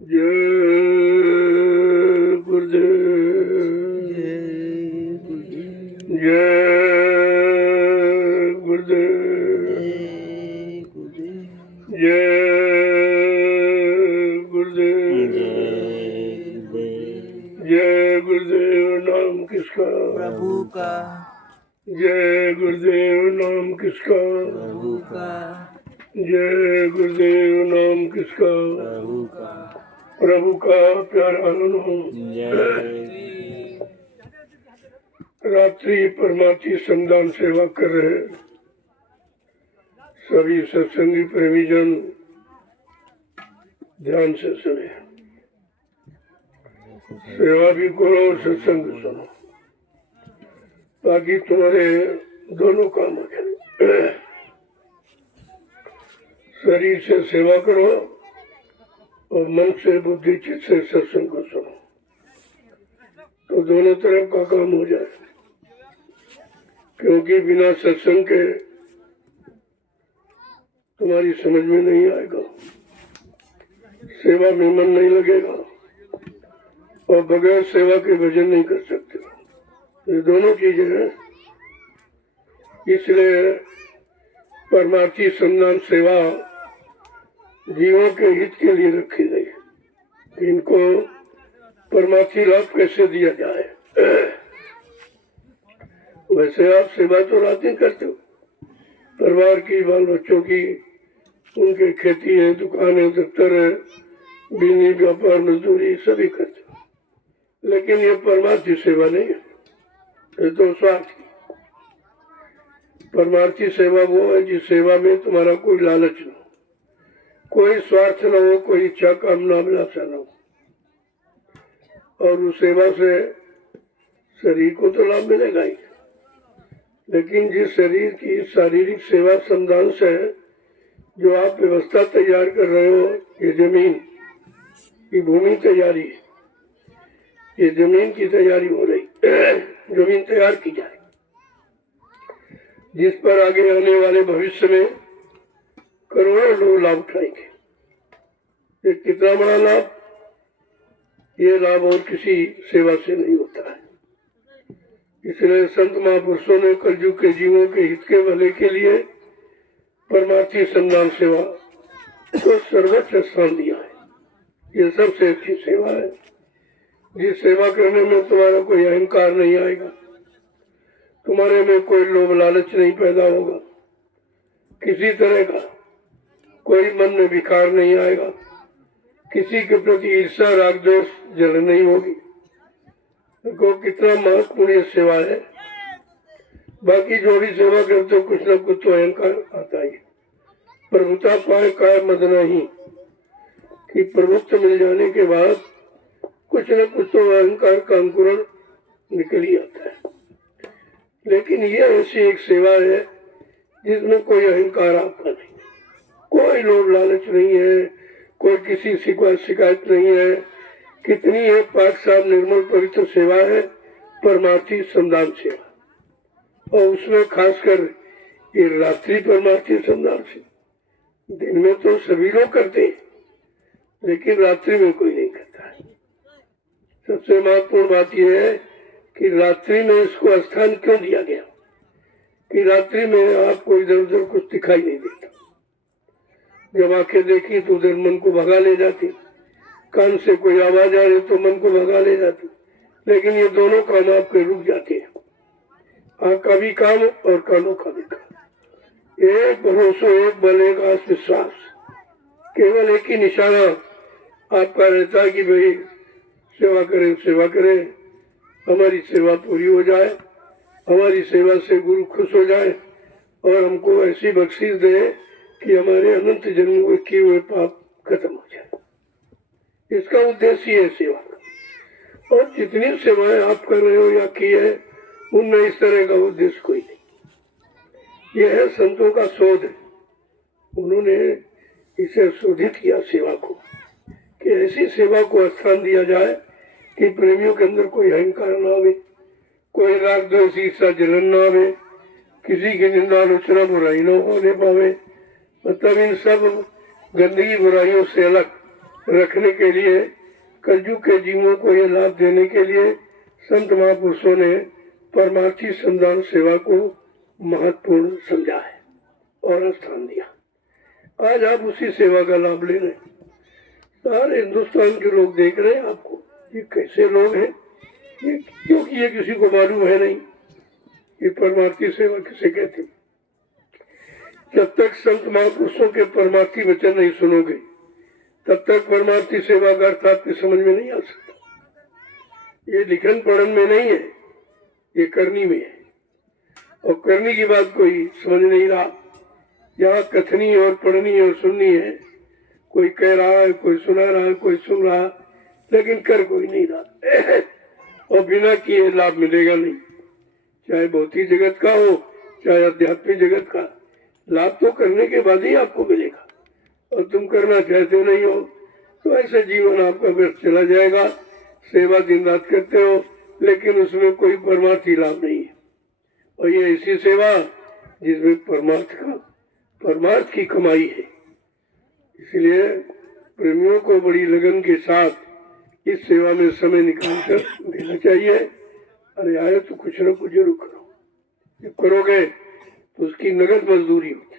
जय गुरुदेव, जय गुरुदेव, जय गुरुदेव, जय गुरुदेव। नाम किसका? प्रभु का। जय गुरुदेव। नाम किसका? प्रभु का। जय गुरुदेव। नाम किसका? प्रभु का। प्रभु का प्यारा नाम। रात्रि परमार्थी संदान सेवा कर रहे सभी सत्संगी प्रेमी जन ध्यान से सुने। सेवा भी करो और सत्संग भी सुनो, ताकि तुम्हारे दोनों काम हो जाए। शरीर से सेवा करो और मन से बुद्धि चित्त से सत्संग को सुनो, तो दोनों तरफ का काम हो जाए। क्योंकि बिना सत्संग के तुम्हारी समझ में नहीं आएगा, सेवा में मन नहीं लगेगा और बगैर सेवा के भजन नहीं कर सकते। ये दोनों चीजें हैं। इसलिए परमार्थी संदान सेवा जीवों के हित के लिए रखी गई। इनको परमार्थी लाभ कैसे दिया जाए। वैसे आप सेवा तो रात दिन करते हो, परिवार की, बाल बच्चों की, उनके खेती है, दुकान है, दफ्तर है, बिजली, व्यापार, मजदूरी सभी करते हो। लेकिन ये परमार्थी सेवा नहीं है, ये तो स्वार्थ की। परमार्थी सेवा वो है जिस सेवा में तुम्हारा कोई लालच न हो, कोई स्वार्थ न हो, कोई इच्छा कामना अभिलाषा न हो। और उस सेवा से शरीर को तो लाभ मिलेगा ही, लेकिन जिस शरीर की शारीरिक सेवा संदान से जो आप व्यवस्था तैयार कर रहे हो, ये जमीन की भूमि तैयारी, ये जमीन की तैयारी हो रही, जमीन तैयार की जाए जिस पर आगे आने वाले भविष्य में करोड़ों लोग लाभ उठाएंगे। ये कितना बड़ा लाभ, ये लाभ और किसी सेवा से नहीं होता है। इसलिए संत महापुरुषों ने कलयुग के जीवों के हित के भले के लिए परमार्थी संदान सेवा को सर्वोच्च स्थान दिया है। ये सबसे अच्छी सेवा है, जिस सेवा करने में तुम्हारा कोई अहंकार नहीं आएगा, तुम्हारे में कोई लोभ लालच नहीं पैदा होगा, किसी तरह का कोई मन में विकार नहीं आएगा, किसी के प्रति ईर्ष्या राग द्वेष जलन नहीं होगी। देखो कितना महत्वपूर्ण ये सेवा है। बाकी जो भी सेवा करते हो कुछ न कुछ तो अहंकार आता ही। प्रभुता पाए काय मद नहीं, कि प्रभुत्व मिल जाने के बाद कुछ न कुछ तो अहंकार का अंकुरण निकल ही आता है। लेकिन ये ऐसी एक सेवा है जिसमें कोई अहंकार आपका नहीं, कोई लोभ लालच नहीं है, कोई किसी शिकायत नहीं है। कितनी है पाक साफ निर्मल पवित्र सेवा है परमार्थी संदान सेवा। और उसमें खासकर ये रात्रि परमार्थी संदान सेवा, दिन में तो सभी लोग करते हैं, लेकिन रात्रि में कोई नहीं करता है। सबसे महत्वपूर्ण बात यह है कि रात्रि में इसको स्थान क्यों दिया गया, कि रात्रि में आपको इधर उधर कुछ दिखाई नहीं देता। जब आंखें देखी तो उधर मन को भगा ले जाती, कान से कोई आवाज आ रही तो मन को भगा ले जाती। लेकिन ये दोनों काम आपके रुक जाते हैं, आंख का भी काम और कानों का भी काम। एक भरोसा, एक बल, एक आस विश्वास, केवल एक ही निशाना आपका रहता है कि भाई सेवा करें, सेवा करें, हमारी सेवा पूरी हो जाए, हमारी सेवा से गुरु खुश हो जाए और हमको ऐसी बख्शीश दे कि हमारे अनंत जन्मों के किए हुए पाप खत्म हो जाए। इसका उद्देश्य है सेवा। और जितनी सेवाएं आप कर रहे हो या की है, उनमें इस तरह का उद्देश्य कोई नहीं। यह है संतों का शोध, उन्होंने इसे शोधित किया सेवा को, कि ऐसी सेवा को स्थान दिया जाए कि प्रेमियों के अंदर कोई अहंकार न आवे, कोई राग द्वेष ईर्ष्या जलन न आवे, किसी की निंदा आलोचना बुराई न होने पावे। मतलब इन सब गंदगी बुराइयों से अलग रखने के लिए, कलयुग के जीवों को यह लाभ देने के लिए संत महापुरुषों ने परमार्थी संधान सेवा को महत्वपूर्ण समझा है और स्थान दिया। आज आप उसी सेवा का लाभ ले रहे हैं। सारे हिंदुस्तान के लोग देख रहे हैं आपको, ये कैसे लोग हैं, ये क्योंकि ये किसी को मालूम है नहीं ये परमार्थी सेवा किसे कहते हैं। जब तक संत महापुरुषों के परमार्थी वचन नहीं सुनोगे तब तक परमार्थी सेवा का अर्थ आपकी समझ में नहीं आ सकता। ये लिखन पढ़न में नहीं है, ये करनी में है, और करने की बात कोई समझ नहीं रहा। यहाँ कथनी और पढ़नी और सुननी है, कोई कह रहा है, कोई सुना रहा है, कोई सुन रहा, लेकिन कर कोई नहीं रहा और बिना किए लाभ मिलेगा नहीं। चाहे भौतिक जगत का हो चाहे आध्यात्मिक जगत का, लाभ तो करने के बाद ही आपको मिलेगा, और तुम करना चाहते नहीं हो तो ऐसा जीवन आपका व्यर्थ चला जाएगा। सेवा दिन रात करते हो लेकिन उसमें कोई परमार्थी लाभ नहीं है, और ये ऐसी सेवा जिसमें परमार्थ की कमाई है। इसलिए प्रेमियों को बड़ी लगन के साथ इस सेवा में समय निकालकर देना चाहिए। अरे आए तो कुछ न कुछ जरूर करो, जब करोगे तो उसकी नगद मजदूरी होती।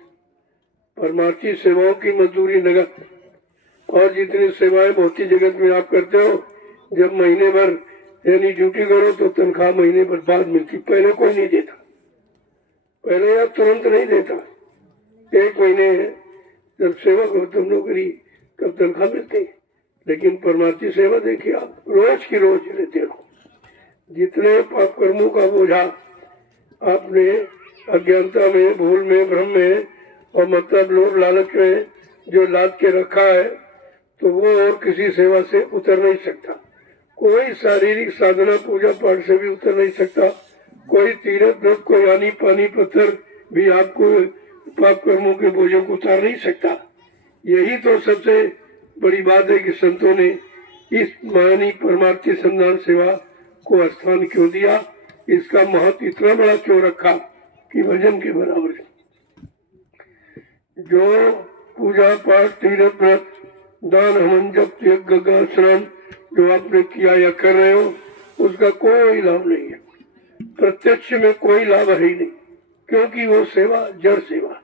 परमार्थी सेवाओं की मजदूरी नगद, और जितनी सेवाएं भौतिक जगत में आप करते हो, जब महीने भर यानी ड्यूटी करो तो तनख्वाह महीने भर बाद मिलती, पहले कोई नहीं देता, पहले आप तुरंत नहीं देता। एक महीने जब सेवा को तुम नौकरी तब तनख्वाह मिलती, लेकिन परमार्थी सेवा देखिए आप रोज की रोज लेते हो। जितने पाप कर्मों का बोझा आपने अज्ञानता में, भूल में, भ्रम में और मतलब लोभ लालच में जो लाद के रखा है, तो वो और किसी सेवा से उतर नहीं सकता। कोई शारीरिक साधना पूजा पाठ से भी उतर नहीं सकता, कोई तीर्थ व्रत, कोई आनी पानी पत्थर भी आपको पाप कर्मों के बोझों को उतार नहीं सकता। यही तो सबसे बड़ी बात है कि संतों ने इस महानी परमार्थी संधान सेवा को स्थान क्यों दिया, इसका महत्व इतना बड़ा क्यों रखा कि वजन के बराबर है। जो पूजा पाठ, तीर्थ व्रत, दान, हवन, जप, यज्ञ, गान, स्नान जो आपने किया या कर रहे हो, उसका कोई लाभ नहीं है। प्रत्यक्ष में कोई लाभ है ही नहीं, क्योंकि वो सेवा जड़ सेवा,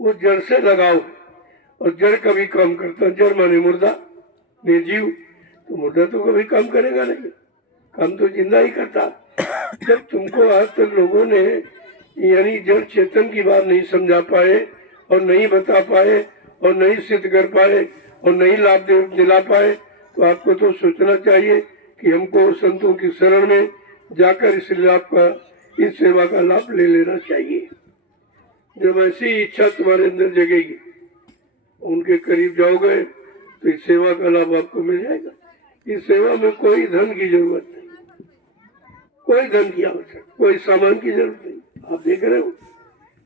वो जड़ से लगाव है, और जड़ कभी काम करता, जड़ माने मुर्दा, निर्जीव, तो मुर्दा तो कभी काम करेगा नहीं, काम तो जिंदा ही करता। जब तुमको आज तक लोगों ने यानी जड़ चेतन की बात नहीं समझा पाए और नहीं बता पाए और नहीं सिद्ध कर पाए और नहीं लाभ दिला पाए, तो आपको तो सोचना चाहिए कि हमको संतों की शरण में जाकर इस लाभ का, इस सेवा का लाभ ले लेना चाहिए। जब ऐसी इच्छा तुम्हारे अंदर जगेगी, उनके करीब जाओगे तो इस सेवा का लाभ आपको मिल जाएगा। इस सेवा में कोई धन की जरूरत नहीं, कोई धन की आवश्यकता, कोई सामान की जरूरत नहीं। आप देख रहे हो,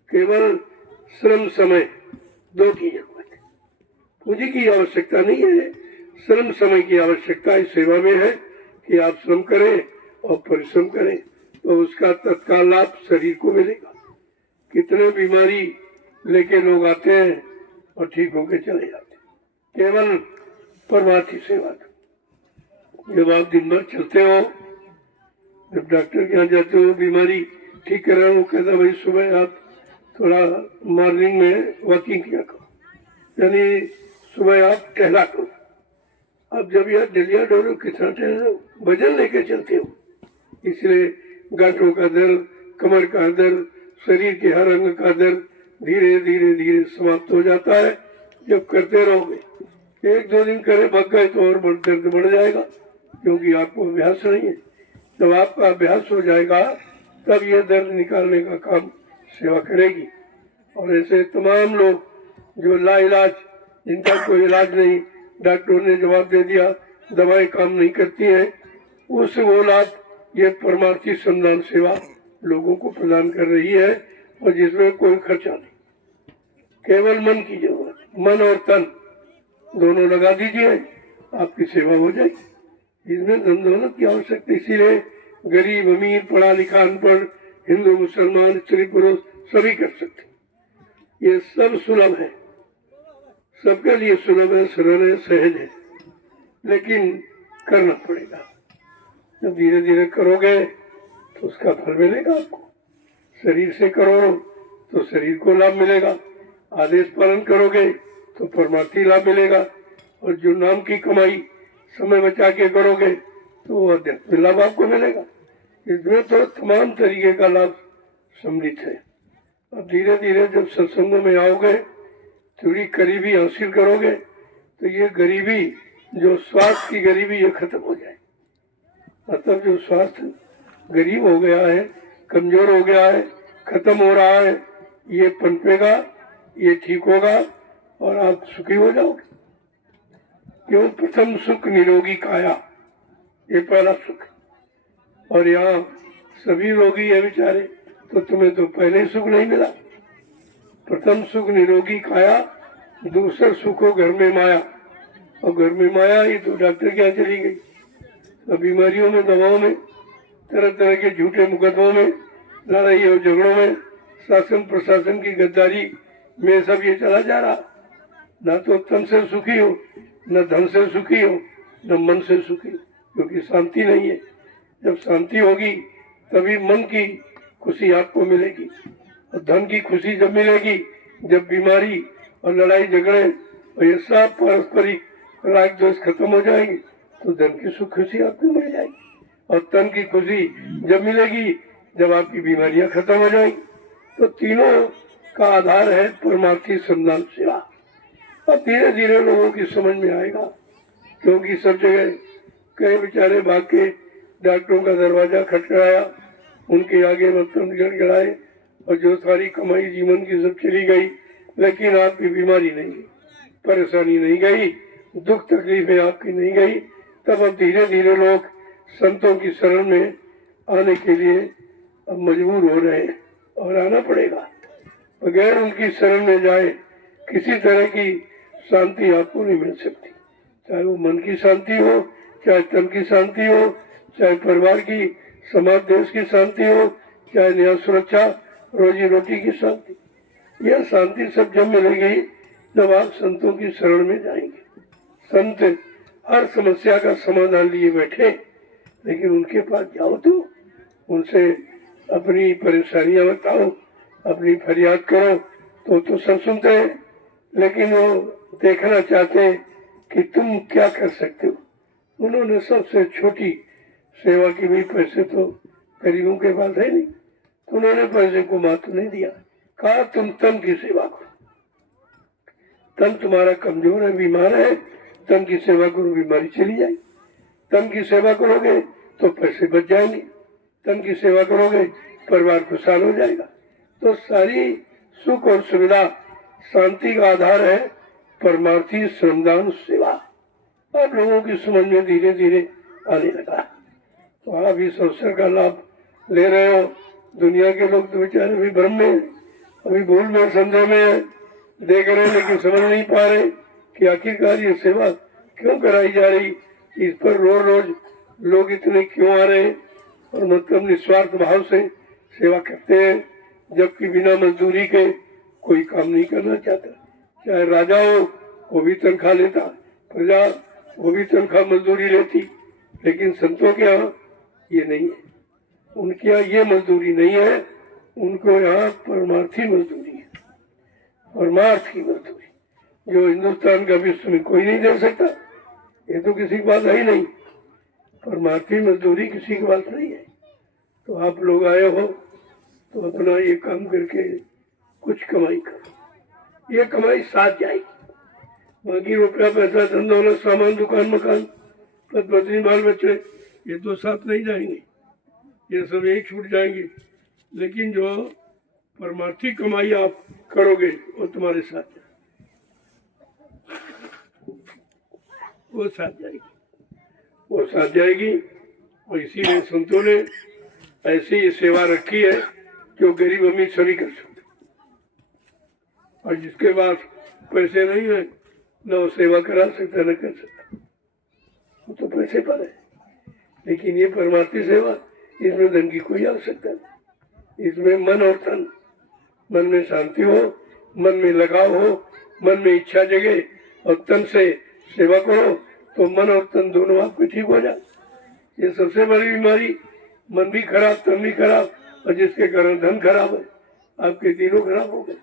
केवल श्रम समय दो की जरूरत है, पूंजी की आवश्यकता नहीं है, श्रम समय की आवश्यकता इस सेवा में है कि आप श्रम करें और परिश्रम करें तो उसका तत्काल लाभ शरीर को मिलेगा। कितने बीमारी लेके लोग आते हैं और ठीक होके चले जाते हैं, केवल परमार्थी सेवा। जब आप दिन भर चलते हो, जब डॉक्टर के यहाँ जाते हो, बीमारी ठीक कर रहे हो, कहता भाई सुबह आप थोड़ा मॉर्निंग में वॉकिंग किया करो, यानी सुबह आप टहला करो। अब जब यह डलिया डोलो कितना टहलो, वजन लेके चलते हो, इसलिए गांठों का दर्द, कमर का दर्द, शरीर के हर अंग का दर्द धीरे धीरे धीरे समाप्त हो जाता है। जब करते रहोगे, एक दो दिन करे भग गए तो और दर्द बढ़ जाएगा, क्योंकि आपको अभ्यास नहीं है। जब आपका अभ्यास हो जाएगा तब यह दर्द निकालने का काम सेवा करेगी। और ऐसे तमाम लोग जो लाइलाज, जिनका कोई इलाज नहीं, डॉक्टर ने जवाब दे दिया दवाएं काम नहीं करती हैं, उस वो लाभ ये परमार्थी संधान सेवा लोगों को प्रदान कर रही है, और जिसमें कोई खर्चा नहीं, केवल मन की जरूरत, मन और तन दोनों लगा दीजिए, आपकी सेवा हो जाएगी। इसमें धन दौलत की आवश्यकता, इसीलिए गरीब अमीर, पढ़ा लिखा अनपढ़, हिंदू मुसलमान, स्त्री पुरुष सभी कर सकते, ये सब सुलभ है, सबके लिए सुलभ है, सरल है, सहज है, लेकिन करना पड़ेगा। जब धीरे धीरे करोगे तो उसका फल मिलेगा आपको। शरीर से करो तो शरीर को लाभ मिलेगा, आदेश पालन करोगे तो परमार्थी लाभ मिलेगा, और जो नाम की कमाई समय बचा के करोगे तो वो अध्यात्म लाभ आपको मिलेगा। इसमें तो तमाम तरीके का लाभ सम्मिलित है। अब धीरे धीरे जब सत्संगों में आओगे, थोड़ी करीबी हासिल करोगे, तो ये गरीबी, जो स्वास्थ्य की गरीबी, ये खत्म हो जाए। मतलब जो स्वास्थ्य गरीब हो गया है, कमजोर हो गया है, खत्म हो रहा है, ये पनपेगा, ये ठीक होगा और आप सुखी हो जाओगे। क्यों? प्रथम सुख निरोगी काया, ये पहला सुख। और यहाँ सभी रोगी है बेचारे, तो तुम्हें तो पहले सुख नहीं मिला। प्रथम सुख निरोगी काया, दूसरा सुख हो घर में माया। और घर में माया ही तो डॉक्टर क्या चली गई। तो बीमारियों में, दवाओं में, तरह तरह के झूठे मुकदमों में, लड़ाई और झगड़ों में, शासन प्रशासन की गद्दारी में सब ये चला जा रहा। ना तो तन से सुखी हो, न धन से सुखी हो, न मन से सुखी हो, क्योंकि शांति नहीं है। जब शांति होगी तभी मन की खुशी आपको मिलेगी, और धन की खुशी जब मिलेगी जब बीमारी और लड़ाई झगड़े और ये सब पारस्परिक राग द्वेष खत्म हो जाएंगे, तो धन की सुख खुशी आपको मिल जाएगी। और तन की खुशी जब मिलेगी जब आपकी बीमारियां खत्म हो जाएंगी। तो तीनों का आधार है परमार्थी संधान सेवा। और धीरे धीरे लोगों की समझ में आएगा, क्योंकि सब जगह कई बेचारे भाग के डॉक्टरों का दरवाजा खटखटाया, उनके आगे मतलब गड़गड़ाए, और जो सारी कमाई जीवन की सब चली गई, लेकिन आपकी बीमारी नहीं गई, परेशानी नहीं गई, दुख तकलीफें आपकी नहीं गई। तब अब धीरे धीरे लोग संतों की शरण में आने के लिए अब मजबूर हो रहे हैं, और आना पड़ेगा। बगैर उनकी शरण में जाए किसी तरह की शांति आपको नहीं मिल सकती। चाहे वो मन की शांति हो, चाहे तन की शांति हो, चाहे परिवार की, समाज देश की शांति हो, चाहे न्याय सुरक्षा, रोजी रोटी की शांति। यह शांति सब जब मिलेगी जब आप संतों की शरण में जाएंगे। संत हर समस्या का समाधान लिए बैठे, लेकिन उनके पास जाओ तो उनसे अपनी परेशानियां बताओ, अपनी फरियाद करो, तो सब सुनते हैं, लेकिन वो देखना चाहते हैं कि तुम क्या कर सकते हो। उन्होंने सबसे छोटी सेवा की भी, पैसे तो गरीबों के पास है नहीं, तो उन्होंने पैसे को महत्व नहीं दिया। कहा तुम तन की सेवा करो, तन तुम्हारा कमजोर है, बीमार है, तन की सेवा करो, बीमारी चली जाएगी। तन की सेवा करोगे तो पैसे बच जाएंगे, तन की सेवा करोगे परिवार खुशहाल हो जाएगा। तो सारी सुख और सुविधा, शांति का आधार है परमार्थी श्रमदान सेवा। अब लोगों की समझ में धीरे धीरे आने लगा। तो आप इस अवसर का लाभ ले रहे हो। दुनिया के लोग तो बेचारे अभी भ्रम में, अभी भूल में, संदेह में है, देख रहे हैं, लेकिन समझ नहीं पा रहे कि आखिरकार ये सेवा क्यों कराई जा रही, इस पर रोज रोज लोग इतने क्यों आ रहे हैं, और मतलब निस्वार्थ भाव से सेवा करते हैं, जबकि बिना मजदूरी के कोई काम नहीं करना चाहता। चाहे राजा हो वो भी तनख्वाह लेता, प्रजा वो भी तनख्वाह मजदूरी लेती, लेकिन संतों के यहाँ ये नहीं है। उनके यहाँ ये मजदूरी नहीं है, उनको यहाँ परमार्थी मजदूरी है, परमार्थ की मजदूरी, जो हिंदुस्तान का विश्व में कोई नहीं दे सकता। ये तो किसी की बात है ही नहीं, परमार्थी मजदूरी किसी की बात नहीं है। तो आप लोग आए हो तो अपना ये काम करके कुछ कमाई करो, ये कमाई साथ जाएगी। बाकी रुपया पैसा धन दौलत सामान दुकान मकान पद पत्नी बाल बच्चे ये तो साथ नहीं जाएंगे, ये सब यही छूट जाएंगे। लेकिन जो परमार्थी कमाई आप करोगे वो तुम्हारे साथ जाएगी, वो साथ जाएगी, वो साथ जाएगी। और इसीलिए संतों ने ऐसी सेवा रखी है जो गरीब अमीर सभी कर सकते, और जिसके पास पैसे नहीं है न वो सेवा करा सकता न कर सकता, वो तो पैसे पर है। लेकिन ये परमार्थी सेवा, इसमें धन की कोई आवश्यकता नहीं, इसमें मन और तन, मन में शांति हो, मन में लगाव हो, मन में इच्छा जगे और तन से सेवा करो तो मन और तन दोनों आपके ठीक हो जाए। ये सबसे बड़ी बीमारी, मन भी खराब, तन भी खराब, और जिसके कारण धन खराब है, आपके तीनों खराब हो गए।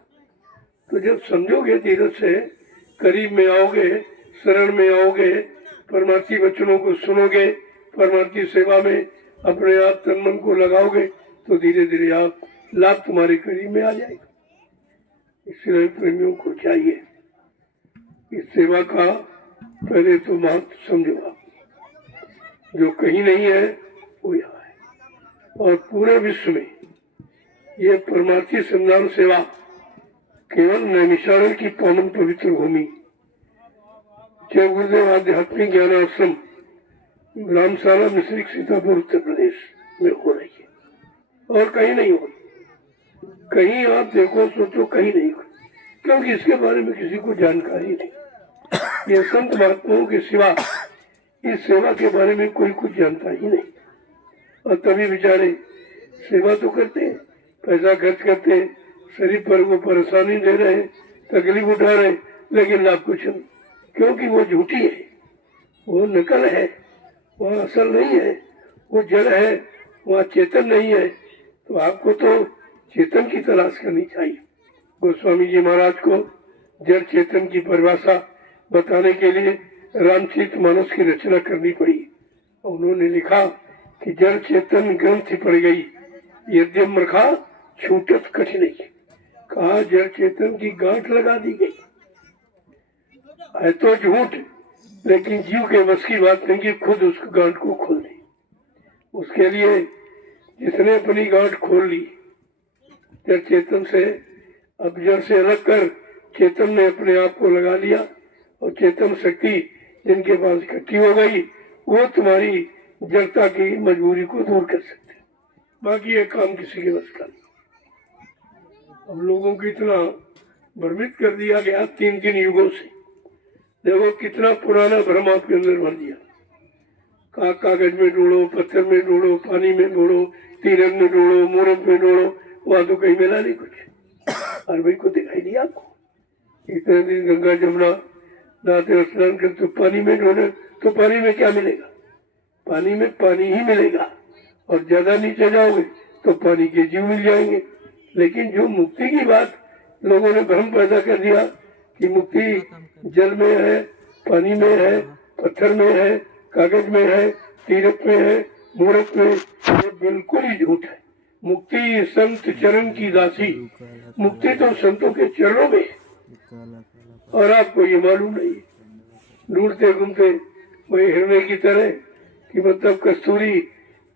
तो जब समझोगे, धीरज से करीब में आओगे, शरण में आओगे, परमार्थी वचनों को सुनोगे, परमार्थी सेवा में अपने आप तन मन को लगाओगे, तो धीरे धीरे आप लाभ तुम्हारे करीब में आ जाएगा। इसलिए प्रेमियों को चाहिए इस सेवा का पहले तो महत्व समझो आप। जो कहीं नहीं है वो यहाँ है। और पूरे विश्व में ये परमार्थी संधान सेवा केवल नैमिषारण्य की पावन पवित्र भूमि जय गुरुदेव आध्यात्मिक ज्ञान आश्रम रामशाला मिश्रिक सीतापुर उत्तर प्रदेश में हो रही है और कहीं नहीं हो। कहीं आप देखो सोचो कहीं नहीं हो, क्योंकि इसके बारे में किसी को जानकारी नहीं। ये संत महात्माओं के सिवा इस सेवा के बारे में कोई कुछ जानता ही नहीं। और तभी बेचारे सेवा तो करते हैं, पैसा खर्च करते हैं, शरीर पर वो परेशानी दे रहे हैं, तकलीफ उठा रहे हैं, लेकिन लाभ कुछ नहीं, क्योंकि वो झूठी है, वो नकल है, वह असल नहीं है, वो जड़ है, वह चेतन नहीं है। तो आपको तो चेतन की तलाश करनी चाहिए। गोस्वामी जी महाराज को जड़ चेतन की परिभाषा बताने के लिए रामचरितमानस की रचना करनी पड़ी। उन्होंने लिखा कि जड़ चेतन ग्रंथि पड़ गई, यद्यम रखा छूटत कठिन। कहा जड़ चेतन की गांठ लगा दी गई है तो झूठ, लेकिन जीव के बस की बात नहीं कि खुद उस गांठ को खोल दे। उसके लिए जिसने अपनी गांठ खोल ली जड़ चेतन से, अब जड़ से अलग कर चेतन ने अपने आप को लगा लिया, और चेतन शक्ति जिनके पास इकट्ठी हो गई वो तुम्हारी जड़ता की मजबूरी को दूर कर सकते। बाकी ये काम किसी के बस का नहीं। अब लोगों को इतना भ्रमित कर दिया गया 3 युगों से। देखो कितना पुराना भ्रम आपके अंदर भर दिया। कागज में ढूंढो, पत्थर में ढूंढो, पानी में ढूंढो, तीरन में ढूंढो, मूर्त में ढूंढो, वहां तो कहीं मिला नहीं कुछ। अरबी को दिखाई दिया आपको। इतने दिन गंगा जमुना नहाते स्नान कर तो पानी में ढूंढे तो पानी में क्या मिलेगा? पानी में पानी ही मिलेगा। और ज्यादा नीचे जाओगे तो पानी के जीव मिल जाएंगे। लेकिन जो मुक्ति की बात लोगों ने भ्रम पैदा कर दिया कि मुक्ति जल में है, पानी में है, पत्थर में है, कागज में है, तीरथ में है, मूर्त में, ये बिल्कुल ही झूठ है। मुक्ति संत चरण की दासी, मुक्ति तो संतों के चरणों में है और आपको ये मालूम नहीं। ढूंढते घूमते वही हिरणे की तरह कि मतलब कस्तूरी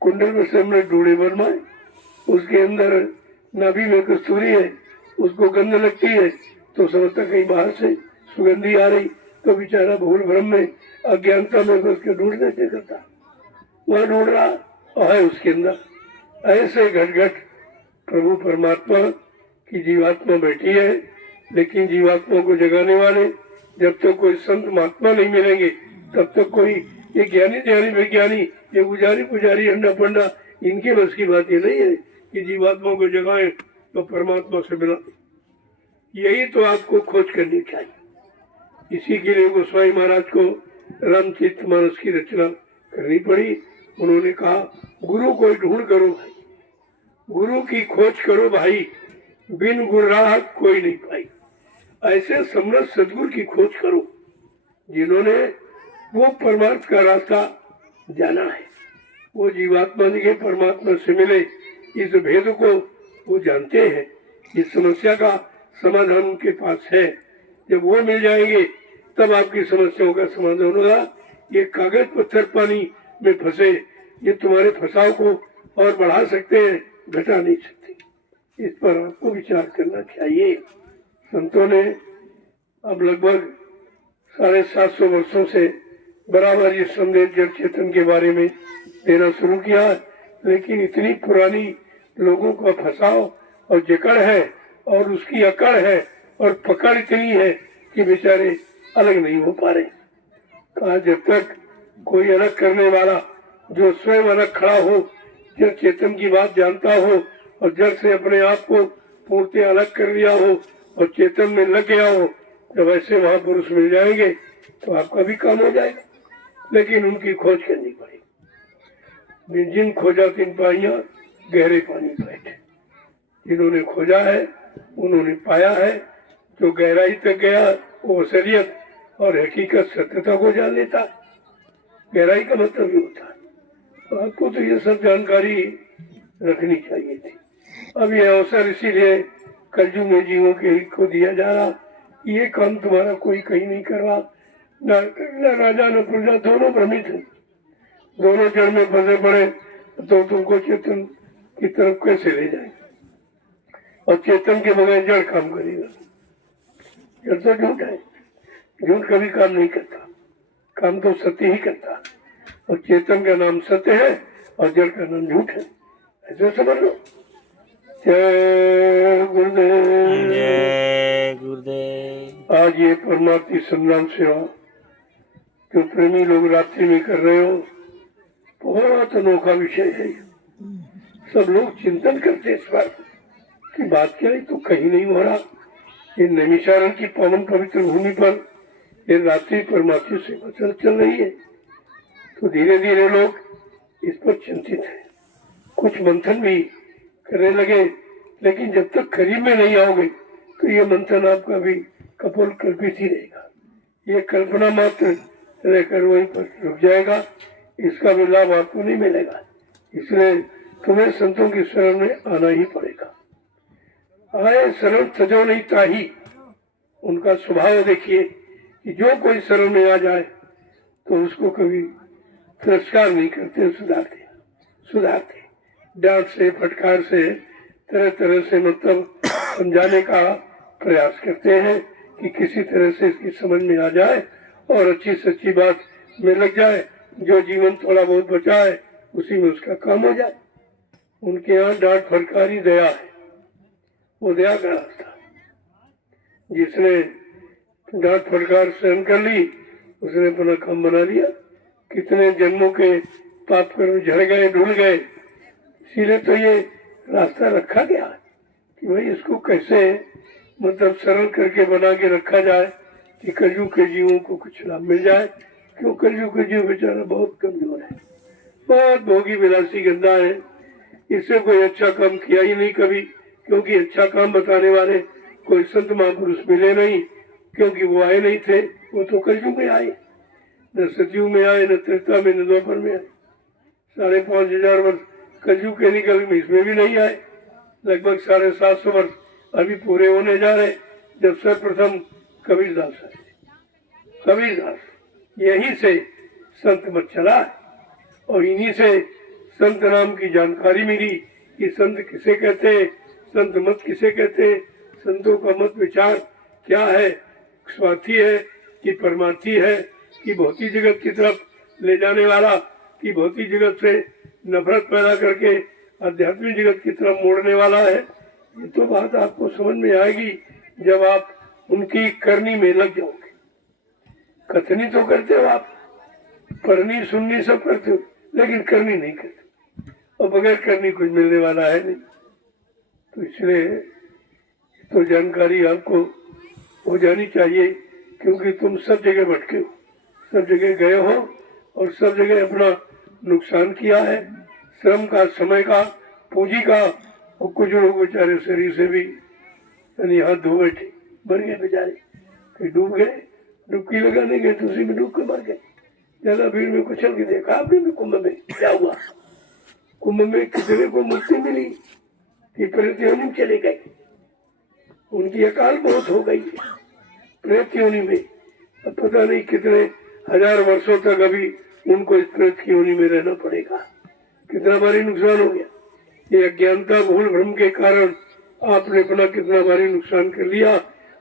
कुंडल में से हमने ढूंढे बनवाए, उसके अंदर नाभि में कस्तूरी है, उसको गंध लगती है तो समझता कहीं बाहर से सुगंधी आ रही, तो बेचारा भूल भ्रम में अज्ञानता में उसके ढूंढने से करता वह ढूंढ रहा और है उसके अंदर। ऐसे घट घट प्रभु परमात्मा की जीवात्मा बैठी है, लेकिन जीवात्मा को जगाने वाले जब तक कोई संत महात्मा नहीं मिलेंगे तब तक कोई ये ज्ञानी ध्यानी विज्ञानी, ये पुजारी पुजारी अंडा पंडा, इनके बस की बात ये नहीं है कि जीवात्मा को जगाए तो परमात्मा से मिला। यही तो आपको खोज करनी चाहिए। इसी के लिए गोस्वामी महाराज को रामचरितमानस की रचना करनी पड़ी। उन्होंने कहा गुरु को ढूंढ करो भाई, गुरु की खोज करो भाई, बिन गुरु राह कोई नहीं पाई। ऐसे समर्थ सदगुरु की खोज करो जिन्होंने वो परमार्थ का रास्ता जाना है, वो जीवात्मा के परमात्मा से मिले, इस भेद को वो जानते हैं। इस समस्या का समाधान उनके पास है। जब वो मिल जाएंगे तब आपकी समस्याओं का समाधान होगा। ये कागज पत्थर पानी में फंसे ये तुम्हारे फंसाव को और बढ़ा सकते हैं, घटा नहीं सकते। इस पर आपको विचार करना चाहिए। संतों ने अब लगभग 750 वर्षों से बराबर ये संदेश जड़ चेतन के बारे में देना शुरू किया, लेकिन इतनी पुरानी लोगों का फंसाव और जकड़ है और उसकी अकड़ है और पकड़ इतनी है कि बेचारे अलग नहीं हो पा रहे। कहा जब तक कोई अलग करने वाला जो स्वयं अलग खड़ा हो, जड़ चेतन की बात जानता हो और जड़ से अपने आप को पूर्णतः अलग कर लिया हो और चेतन में लग गया हो, जब ऐसे महापुरुष मिल जाएंगे तो आपका भी काम हो जाएगा, लेकिन उनकी खोज करनी पड़ेगी। जिन खोजा तिन पाइया गहरे पानी बैठे, जिन्होंने खोजा है उन्होंने पाया है। जो गहराई तक गया वो असलियत और हकीकत सत्यता को जान लेता है। गहराई का मतलब ये होता है। तो आपको तो ये सब जानकारी रखनी चाहिए थी। अब ये अवसर इसीलिए कलयुग में जीवों के हित को दिया जा रहा। ये काम तुम्हारा कोई कहीं नहीं कर रहा, न राजा न प्रजा, दोनों भ्रमित हैं, दोनों जड़ में फंसे पड़े। तो तुमको चेतन की तरफ कैसे ले जाए? और चेतन के बगैर जड़ काम करेगा? जड़ तो झूठ है, झूठ कभी काम नहीं करता, काम तो सत्य ही करता। और चेतन का नाम सत्य है और जड़ का नाम झूठ है, ऐसे समझ लो। जय गुरुदेव। जय गुरुदेव। आज ये परमार्थी संग्राम सेवा जो प्रेमी लोग रात्रि में कर रहे हो, बहुत अनोखा विषय है। सब लोग चिंतन करते इस बार की बात क्या है, तो कहीं नहीं हो रहा। ये नैमिषारण्य की पावन पवित्र भूमि पर ये रात्रि परमार्थी सेवा चल रही है। तो धीरे धीरे लोग इस पर चिंतित है, कुछ मंथन भी करने लगे। लेकिन जब तक करीब में नहीं आओगे तो ये मंथन आपका भी कपोल कल्पित ही रहेगा, ये कल्पना मात्र रहकर वहीं पर रुक जाएगा। इसका भी लाभ आपको नहीं मिलेगा। इसलिए तुम्हें संतों की शरण में आना ही पड़ेगा। आए शरण सजो नहीं ताही, उनका स्वभाव देखिए कि जो कोई शरण में आ जाए तो उसको कभी तिरस्कार नहीं करते, सुधारते डांट से फटकार से तरह तरह से मतलब समझाने का प्रयास करते हैं कि किसी तरह से इसकी समझ में आ जाए और अच्छी सच्ची बात में लग जाए। जो जीवन थोड़ा बहुत बचा है उसी में उसका काम हो जाए। उनके यहाँ डांट फटकार ही दया है, वो दया का रास्ता। जिसने डांट फटकार सहन कर ली उसने अपना काम बना लिया। कितने जन्मों के पाप कर्म झड़ गए, ढूंढ गए। इसीलिए तो ये रास्ता रखा गया कि भाई इसको कैसे मतलब सरल करके बना के रखा जाए कि कलयुग के जीवों को कुछ लाभ मिल जाए। क्यों? कलयुग के जीव बेचारा बहुत कमजोर है, बहुत भोगी विलासी गंदा है। इससे कोई अच्छा काम किया ही नहीं कभी, क्योंकि अच्छा काम बताने वाले कोई संत महापुरुष मिले नहीं, क्योंकि वो आए नहीं थे। वो तो कलयुग में आए, न सतयुग में आए, न त्रेता में, न द्वापर में आए। 5,500 वर्ष कलयुग के निकल में इसमें भी नहीं आए। लगभग 750 वर्ष अभी पूरे होने जा रहे जब सर्वप्रथम कबीरदास आए। कबीरदास यहीं से संत मत चला है और इन्हीं से संत नाम की जानकारी मिली कि संत किसे कहते हैं, संत मत किसे कहते हैं, संतों का मत विचार क्या है, स्वार्थी है कि परमार्थी है कि भौतिक जगत की तरफ ले जाने वाला, कि भौतिक जगत से नफरत पैदा करके आध्यात्मिक जगत की तरफ मोड़ने वाला है। ये तो बात आपको समझ में आएगी जब आप उनकी करनी में लग जाओगे। कथनी तो करते हो आप, पढ़नी सुननी सब करते हो, लेकिन करनी नहीं करते, और बगैर करनी कुछ मिलने वाला है नहीं। तो इसलिए तो जानकारी आपको हो जानी चाहिए, क्योंकि तुम सब जगह भटके हो, सब जगह गए हो और सब जगह अपना नुकसान किया है, श्रम का, समय का, पूंजी का। और कुछ लोग बेचारे शरीर से भी यानी हाथ धो बैठे, मर गए बेचारे, फिर डूब गए, डुबकी लगाने गए तो उसी में डूब के मर गए। ज्यादा भीड़ में कुचल के देखा आपने भी कुंभ में क्या हुआ? कुंभ में कितने को मुक्ति मिली कि प्रेत योनि में चले गए, उनकी अकाल बहुत हो गई प्रेत योनि में। अब पता नहीं कितने हजार वर्षों तक अभी उनको इस प्रेत की योनि में रहना पड़ेगा। कितना भारी नुकसान हो गया। ये अज्ञानता भूल भ्रम के कारण आपने अपना कितना भारी नुकसान कर लिया।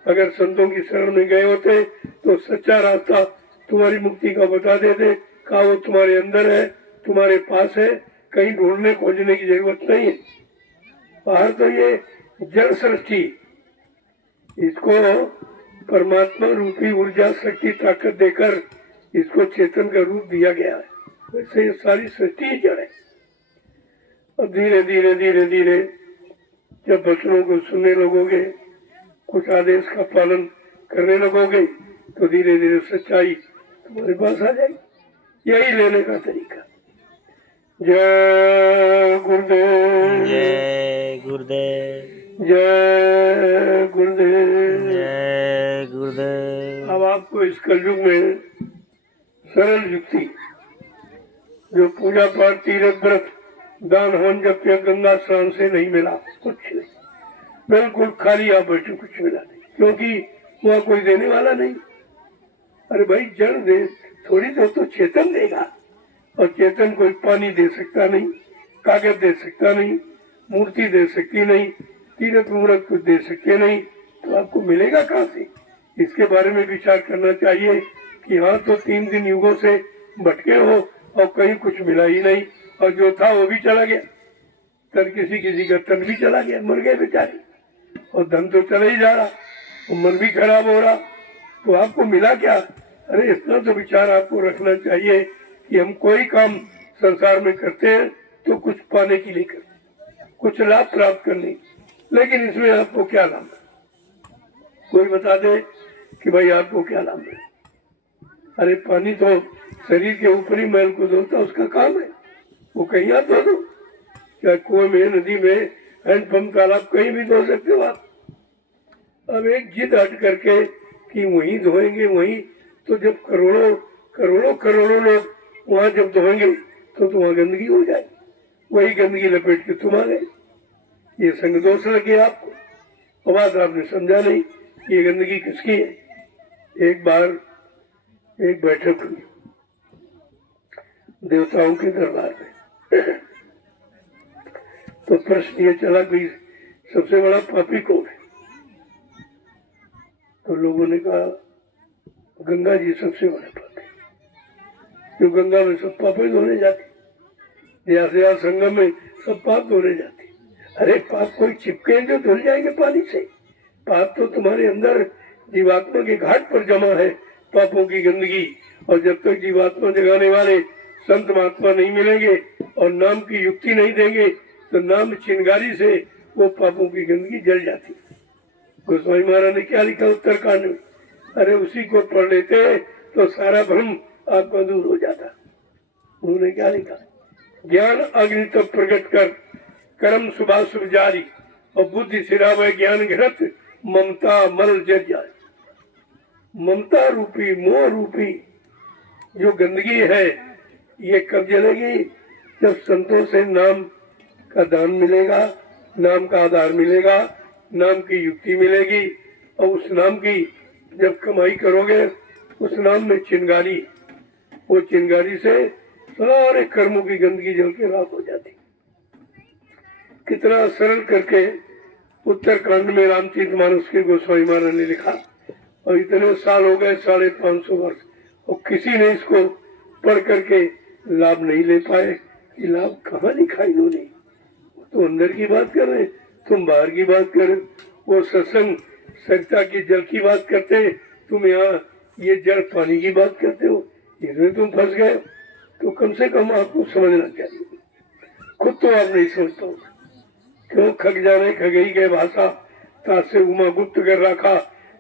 अगर संतों की शरण में गए होते तो सच्चा रास्ता तुम्हारी मुक्ति का बता देते, कहा वो तुम्हारे अंदर है, तुम्हारे पास है, कहीं ढूंढने खोजने की जरूरत नहीं है। बाहर तो ये जड़ सृष्टि, इसको परमात्मा रूपी ऊर्जा शक्ति ताकत देकर इसको चेतन का रूप दिया गया है। वैसे ये सारी सृष्टि जड़ है। और धीरे धीरे धीरे धीरे जब वचनों को सुनने लगोगे, कुछ आदेश का पालन करने लगोगे तो धीरे धीरे सच्चाई तुम्हारे पास आ जाएगी। यही लेने का तरीका। जय गुरुदेव, जय गुरुदेव, जय गुरुदेव। जय गुरुदेव। अब आपको इस कलयुग में सरल युक्ति, जो पूजा पाठ तीर्थ व्रत दान हवन जप या गंगा स्नान से नहीं मिला, कुछ नहीं, बिल्कुल खाली आप बैठे, कुछ मिला नहीं, क्योंकि वहाँ कोई देने वाला नहीं। अरे भाई जड़ दे थोड़ी तो चेतन देगा, और चेतन कोई पानी दे सकता नहीं, कागज दे सकता नहीं, मूर्ति दे सकती नहीं, तीर्थ मूर्त कुछ दे सकते नहीं, तो आपको मिलेगा कहाँ से? इसके बारे में विचार करना चाहिए कि हाँ, तो 3 दिन युगों से भटके हो और कहीं कुछ मिला ही नहीं, और जो था वो भी चला गया, तन किसी का तन भी चला गया, मर गए बेचारे, और धन तो चला ही जा रहा, और मन भी खराब हो रहा, तो आपको मिला क्या? अरे इतना तो विचार आपको रखना चाहिए कि हम कोई काम संसार में करते हैं तो कुछ पाने के लिए करते, कुछ लाभ प्राप्त करने, लेकिन इसमें आपको क्या लाभ है? कोई बता दे कि भाई आपको क्या लाभ है? अरे पानी तो शरीर के ऊपरी मैल को धोता, उसका काम है, वो कहीं आप धो दो, क्या कुएं में, नदी में, हैंडपंप, तालाब, कहीं भी धो सकते हो आप। अब एक जिद हट करके कि वहीं धोएंगे, वहीं, तो जब करोड़ों करोड़ों करोड़ों लोग वहां जब धोएंगे तो वहां गंदगी हो जाएगी, वही गंदगी लपेट के तुम आ गए। ये संग दोष लगे आपको, बात आपने समझा नहीं, ये गंदगी किसकी है। एक बार एक बैठक हुई देवताओं के दरबार में, तो प्रश्न ये चला कि सबसे बड़ा पापी कौन है? तो लोगों ने कहा गंगा जी सबसे बड़े पापी, जो गंगा में सब पाप धोने जाते, यहाँ से यहाँ संगम में सब पाप धोने जाते। अरे पाप कोई चिपके जो धुल जाएंगे पानी से? पाप तो तुम्हारे अंदर जीवात्मा के घाट पर जमा है, पापों की गंदगी, और जब तक जीवात्मा जगाने वाले संत महात्मा नहीं मिलेंगे और नाम की युक्ति नहीं देंगे तो नाम चिंगारी से वो पापों की गंदगी जल जाती। गोस्वामी महाराज ने क्या लिखा उत्तरकांड में? अरे उसी को पढ़ लेते तो सारा भ्रम आपका दूर हो जाता। उन्होंने क्या लिखा? ज्ञान अग्नि तो प्रकट कर, कर्म शुभा शुभ जारी, और बुद्धि सिरावय ज्ञान घृत, ममता मल जल जाए। ममता रूपी, मोह रूपी जो गंदगी है, ये कब जलेगी? जब संतों से नाम का दान मिलेगा, नाम का आधार मिलेगा, नाम की युक्ति मिलेगी, और उस नाम की जब कमाई करोगे, उस नाम में चिंगारी, वो चिंगारी से सारे कर्मों की गंदगी जल के राख हो जाती। कितना सरल करके उत्तरकांड में रामचरितमानस के गोस्वामी महाराज ने लिखा, और इतने साल हो गए, 550 वर्ष, और किसी ने इसको पढ़ करके लाभ नहीं ले पाए। कि लाभ कहाँ लिखा इन्होंने? तो अंदर की बात कर रहे, तुम बाहर की बात कर। वो सत्संग सरिता की जल की बात करते, तुम यहाँ ये जल पानी की बात करते हो, इसमें तुम फंस गए। तो कम से कम आपको समझना चाहिए, खुद तो आप नहीं समझता हो। क्यों खग जाने खगई गए भाषा, तासे उमा गुप्त कर रखा।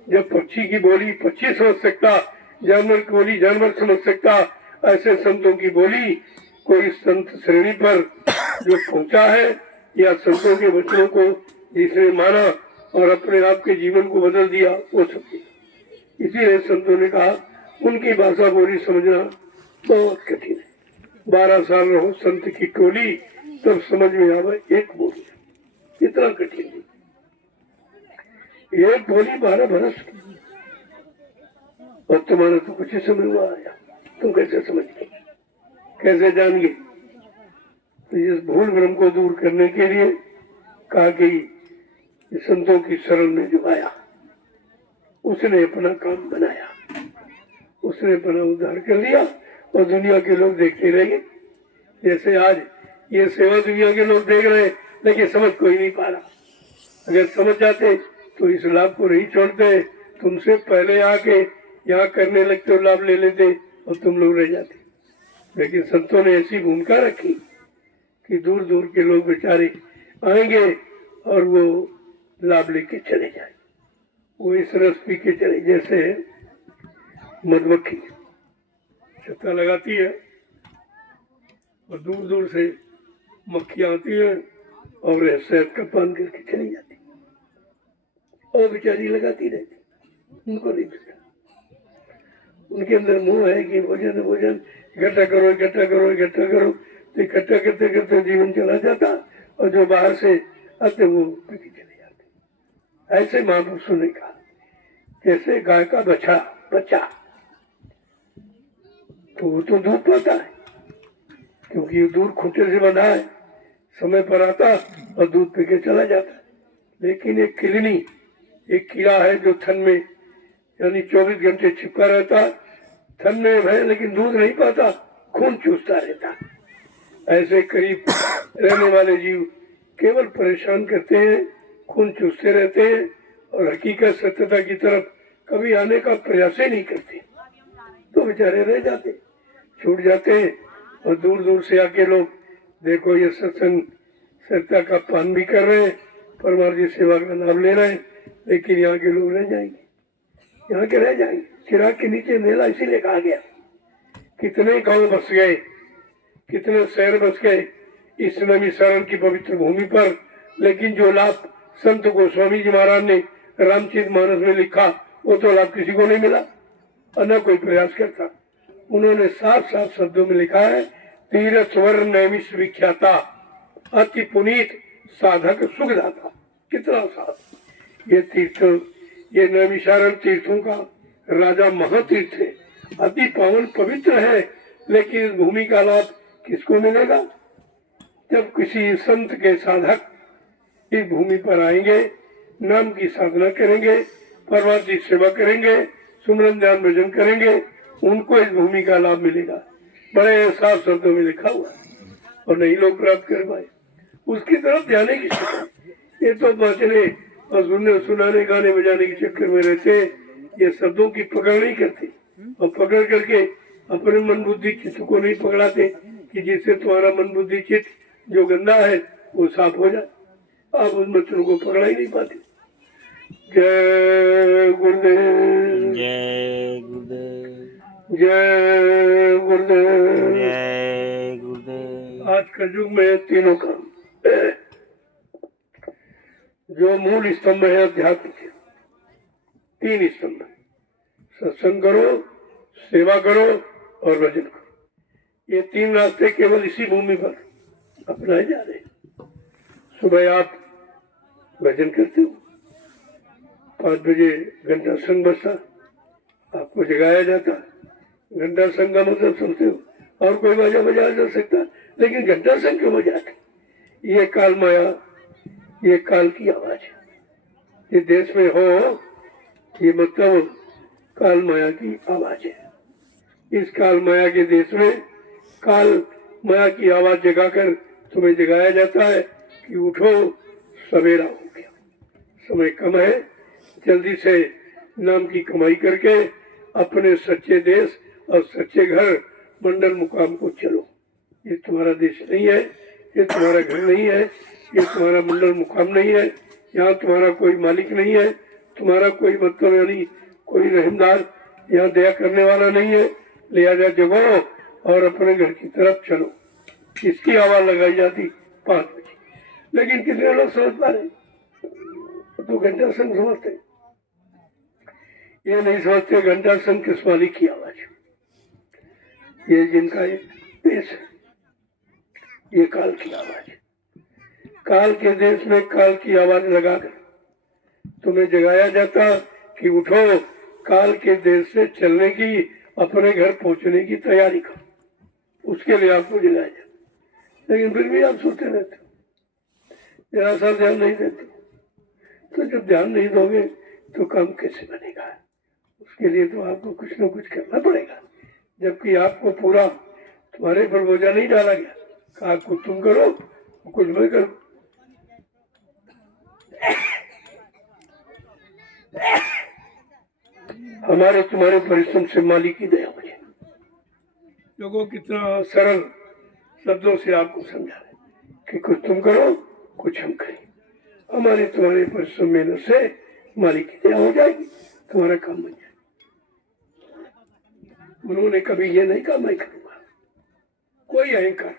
जब पक्षी की बोली पक्षी समझ सकता, जानवर की बोली जानवर समझ सकता, ऐसे संतों की बोली कोई संत श्रेणी पर जो पहुंचा है, या संतों के वचनों को जिसने माना और अपने आप के जीवन को बदल दिया, वो समझे। इसीलिए संतों ने कहा उनकी भाषा बोली समझना बहुत कठिन है। 12 साल रहो संत की टोली, तब समझ में आवे एक बोली। इतना कठिन नहीं, एक बोली 12 बरस की, और तुम्हारा तो कुछ ही समझ में आया, तुम कैसे समझ गए, कैसे जान गए? तो इस भूल भ्रम को दूर करने के लिए कहा कि संतों की शरण में जो आया, उसने अपना काम बनाया, उसने अपना उद्धार कर लिया, और दुनिया के लोग देखते रहेंगे। जैसे आज ये सेवा दुनिया के लोग देख रहे हैं, लेकिन समझ कोई नहीं पा रहा। अगर समझ जाते तो इस लाभ को नहीं छोड़ते, तुमसे पहले आके यहाँ करने लगते और लाभ ले लेते, और तुम लोग रह जाते। लेकिन संतों ने ऐसी भूमिका रखी कि दूर दूर के लोग बेचारे आएंगे और वो लाभ लेके चले जाए। वो इस रस पी के चले, जैसे मधुमक्खी छत्ता लगाती है और दूर दूर से मक्खियाँ आती है और शहद का पान करके चली जाती और बेचारी लगाती रहती, उनको नहीं पता। उनके अंदर मोह है कि भोजन भोजन इकट्ठा करो इकट्ठा करो इकट्ठा करो, तो इकट्ठा करते करते जीवन चला जाता और जो बाहर से आते वो पी के चले जाते। ऐसे महापुरुषों ने कहा जैसे गाय का बच्चा तो वो तो दूध पाता है क्योंकि ये दूध खूंटे से बंधा है, समय पर आता और दूध पी के चला जाता है। लेकिन एक किलनी, एक कीड़ा है जो थन में यानी 24 घंटे छिपका रहता, थन में है लेकिन दूध नहीं पाता, खून चूसता रहता। ऐसे करीब रहने वाले जीव केवल परेशान करते हैं, खून चूसते रहते हैं और हकीकत सत्यता की तरफ कभी आने का प्रयास ही नहीं करते, तो बेचारे रह जाते, छूट जाते हैं। और दूर दूर से आके लोग देखो ये सत्संग सत्ता का पान भी कर रहे हैं, परमार्थी सेवा का लाभ ले रहे हैं, लेकिन यहाँ के लोग रह जाएंगे, यहाँ के रह जाएंगे। चिराग के नीचे मेला इसीलिए कहा गया, कितने गांव बस गए, कितने शहर बस गए इस नैमिषारण्य की पवित्र भूमि पर, लेकिन जो लाभ संत गोस्वामी जी महाराज ने रामचरितमानस में लिखा वो तो लाभ किसी को नहीं मिला और न कोई प्रयास करता। उन्होंने साफ साफ शब्दों में लिखा है, तीरथ स्वर नैमिष विख्याता अति पुनीत साधक सुखदाता। कितना साफ ये तीर्थ, ये नैमिषारण्य तीर्थों का राजा महातीर्थ है, अति पावन पवित्र है, लेकिन इस भूमि का लाभ किसको मिलेगा? जब किसी संत के साधक इस भूमि पर आएंगे, नाम की साधना करेंगे, परमार्थी सेवा करेंगे, सुमरन ध्यान भजन करेंगे, उनको इस भूमि का लाभ मिलेगा। बड़े साफ शब्दों में लिखा हुआ है और नहीं लोग प्राप्त कर पाए, उसकी तरफ जाने की शिकायत। ये तो बांचने और सुनने सुनाने गाने बजाने के चक्कर में रहते, ये शब्दों की पकड़ नहीं करते और पकड़ करके अपने मन बुद्धि चित्त को नहीं पकड़ाते कि जिससे तुम्हारा मन बुद्धि चित्त जो गंदा है वो साफ हो जाए। आप उस बच्चों को पकड़ा ही नहीं पाते। जय गुरुदेव, जय गुरुदेव, जय गुरुदेव, जय गुरुदेव। आज का युग में तीनों काम, जो मूल स्तंभ है अध्यात्म के, 3 स्तंभ, सत्संग करो, सेवा करो और भजन करो। ये 3 रास्ते केवल इसी भूमि पर अपनाए जा रहे हैं। सुबह आप भजन करते हो, 5 बजे घंटा संघ बजता, आपको जगाया जाता, घंटा संघ का मतलब समझते हो, और कोई बाजा बजाया जा सकता, लेकिन घंटा संघ क्यों बजाते? ये काल माया, ये काल की आवाज है, ये देश में हो, ये मतलब काल माया की आवाज है। इस काल माया के देश में काल माया की आवाज जगाकर तुम्हें जगाया जाता है कि उठो, सवेरा हो गया, समय कम है, जल्दी से नाम की कमाई करके अपने सच्चे देश और सच्चे घर मंडल मुकाम को चलो। ये तुम्हारा देश नहीं है, ये तुम्हारा घर नहीं है, ये तुम्हारा मंडल मुकाम नहीं है, यहाँ तुम्हारा कोई मालिक नहीं है, तुम्हारा कोई मतलब यानी कोई रहमदार यहाँ दया करने वाला नहीं है। लिहाजा जगो और अपने घर की तरफ चलो। इसकी आवाज लगाई जाती 5 बजे, लेकिन कितने लोग समझ पा रहे? तो घंटा संघ समझते, ये नहीं समझते घंटा संघ किस मालिक की आवाज। ये जिनका एक देश है, ये काल की आवाज है। काल के देश में काल की आवाज लगाकर तुम्हें जगाया जाता कि उठो, काल के देश से चलने की, अपने घर पहुंचने की तैयारी करो। उसके लिए आपको जगाया जाता, लेकिन फिर भी आप सोते रहते हो, जरा सा ध्यान नहीं देते। तो जब ध्यान नहीं दोगे तो काम कैसे बनेगा? उसके लिए तो आपको कुछ न कुछ करना पड़ेगा, जबकि आपको पूरा तुम्हारे पर बोझा नहीं डाला गया। कहा कुछ तुम करो, कुछ मैं करूं। हमारे तुम्हारे परिश्रम से मालिक की दया हो जाए। लोगों कितना सरल शब्दों से आपको समझा रहे कि कुछ तुम करो, कुछ हम करें। हमारे तुम्हारे परिश्रम मेहनत से मालिक की दया हो जाएगी, तुम्हारा काम बन जाएगा। उन्होंने कभी ये नहीं कहा मैं करूंगा, कोई अहंकार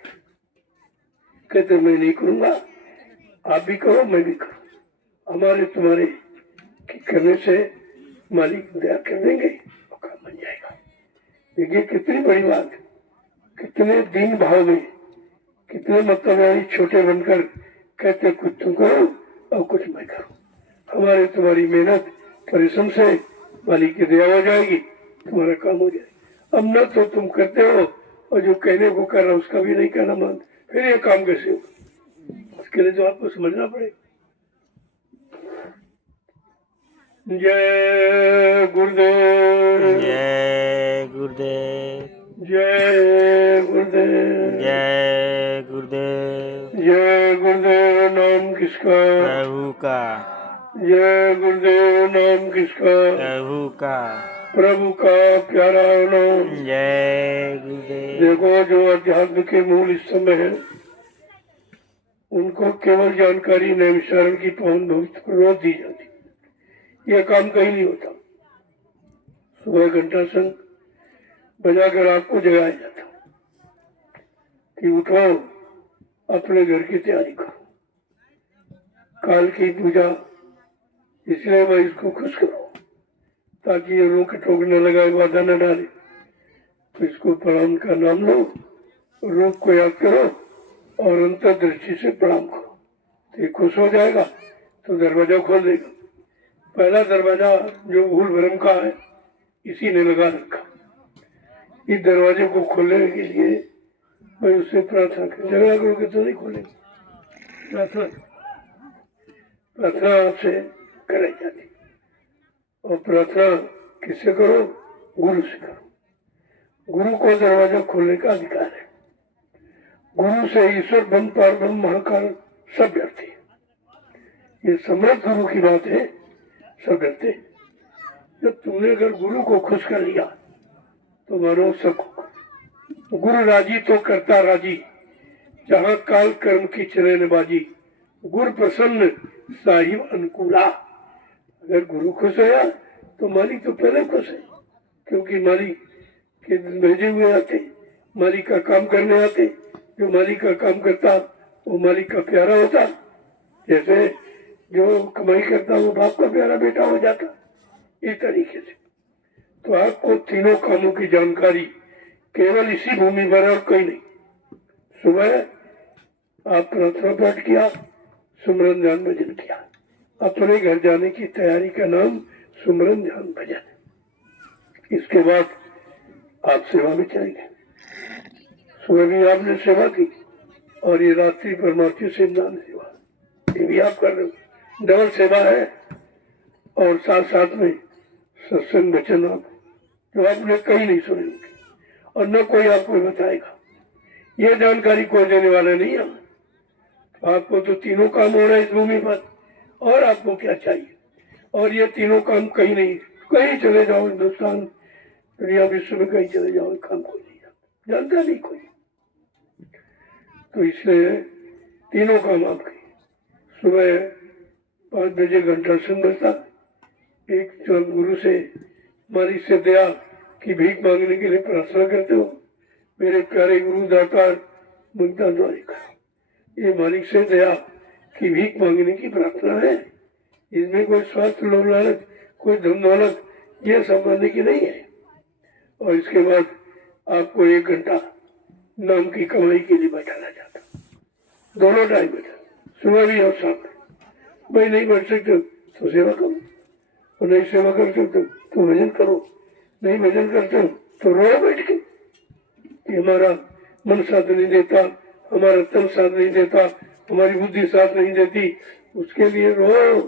कहते मैं नहीं करूंगा, आप भी करो मैं भी करूं, हमारे तुम्हारे करने से मालिक दया कर देंगे और काम बन जाएगा। देखिए कितनी बड़ी बात, कितने दीन भाव में, कितने मतलब छोटे बनकर कहते कुछ तुम करो और कुछ मैं करूं, हमारे तुम्हारी मेहनत परिश्रम से मालिक की दया हो जाएगी, तुम्हारा काम हो जाएगा। अब न तो तुम करते हो और जो कहने को कर रहा उसका भी नहीं कहना मान, फिर ये काम कैसे होगा? उसके लिए तो आपको समझना पड़ेगा। जय गुरुदेव, जय गुरुदेव, जय गुरुदेव, जय गुरुदेव। जय गुरुदेव। नाम किसका? प्रभु का, जय गुरुदेव। नाम किसका? प्रभु का, प्रभु का प्यारा नाम। जय गुरुदेव। देखो जो अध्यात्म के मूल इस समय है उनको केवल जानकारी नैमिषारण की पावन भविष्य पर रोज दी जाती, यह काम कहीं नहीं होता। सुबह घंटा संग बजाकर आपको जगाया जाता कि उठो, अपने घर की तैयारी करो, काल की पूजा, इसलिए मैं इसको खुश करूं ताकि ये रोक टोक न लगाए, बाधा न डाले। तो इसको प्रणाम का नाम लो, रोग को याद करो और अंतर्दृष्टि से प्रणाम करो, तो ये खुश हो जाएगा, तो दरवाजा खोल देगा। पहला दरवाजा जो भूल भ्रम का है इसी ने लगा रखा। इस दरवाजे को खोलने के लिए मैं उससे प्रार्थना कर, झगड़ा करोगे तो नहीं खोलेंगे। प्रार्थना प्रार्थना आपसे कराई जाती, और प्रार्थना किससे करो? गुरु से करो। गुरु को दरवाजा खोलने का अधिकार है। गुरु से ईश्वर ब्रह्म पार ब्रह्म महाकाल सब डरते हैं। ये समर्थ गुरु की बात है, सब डरते हैं। जब तुमने अगर गुरु को खुश कर लिया तो मानो सब गुरु राजी तो करता राजी, जहाँ काल कर्म की चले न बाजी, गुरु प्रसन्न साहिब अनुकूला। अगर गुरु खुश होया तो मालिक तो पहले खुश है, क्योंकि मालिक के भेजे हुए आते, मालिक का काम करने आते। जो मालिक का काम करता वो मालिक का प्यारा होता, जैसे जो कमाई करता वो बाप का प्यारा बेटा हो जाता, इस तरीके से। तो आपको तीनों कामों की जानकारी केवल इसी भूमि पर और कहीं नहीं। सुबह आप प्रार्थना पाठ किया, सुमरन ध्यान भजन किया, अपने घर जाने की तैयारी का नाम सुमरन ध्यान भजन। इसके बाद आप सेवा में चलेंगे। सुबह भी आपने सेवा की और ये रात्रि परमार्थी सेवादान सेवा ये भी आप कर रहे हो, डबल सेवा है। और साथ साथ में सत्संग वचन आप जो आपने कहीं नहीं सुने होंगे और न कोई आपको बताएगा, ये जानकारी कोई देने वाला नहीं है। तो आपको तो तीनों काम हो रहे हैं इस भूमि पर, और आपको क्या चाहिए? और ये तीनों काम कहीं नहीं, कहीं चले जाओ, हिंदुस्तान दुनिया विश्व में कहीं चले जाओ, काम कोई नहीं जानता नहीं कोई। तो इसलिए तीनों काम आपके। सुबह 5 बजे घंटा सुन बजता, एक जो गुरु से मालिक से दया की भीख मांगने के लिए प्रार्थना करते हो, मेरे प्यारे गुरु दातार मुद्दा द्वारिका, ये मालिक से दया की भीख मांगने की प्रार्थना है। इसमें कोई स्वास्थ्य लोभ लालच, कोई धन दौलत ये सब मानने की नहीं है। और इसके बाद आपको 1 घंटा नाम की कमाई के लिए बैठाना जाता, दोनों टाइम बैठा, सुबह भी और शाम में। भाई नहीं बैठ सकते तो सेवा करो, और नहीं सेवा कर सकते तो भजन करो, नहीं भजन करते तो रो बैठ के कि हमारा मन साथ नहीं देता, हमारा तन साथ नहीं देता, हमारी बुद्धि साथ नहीं देती, उसके लिए रो।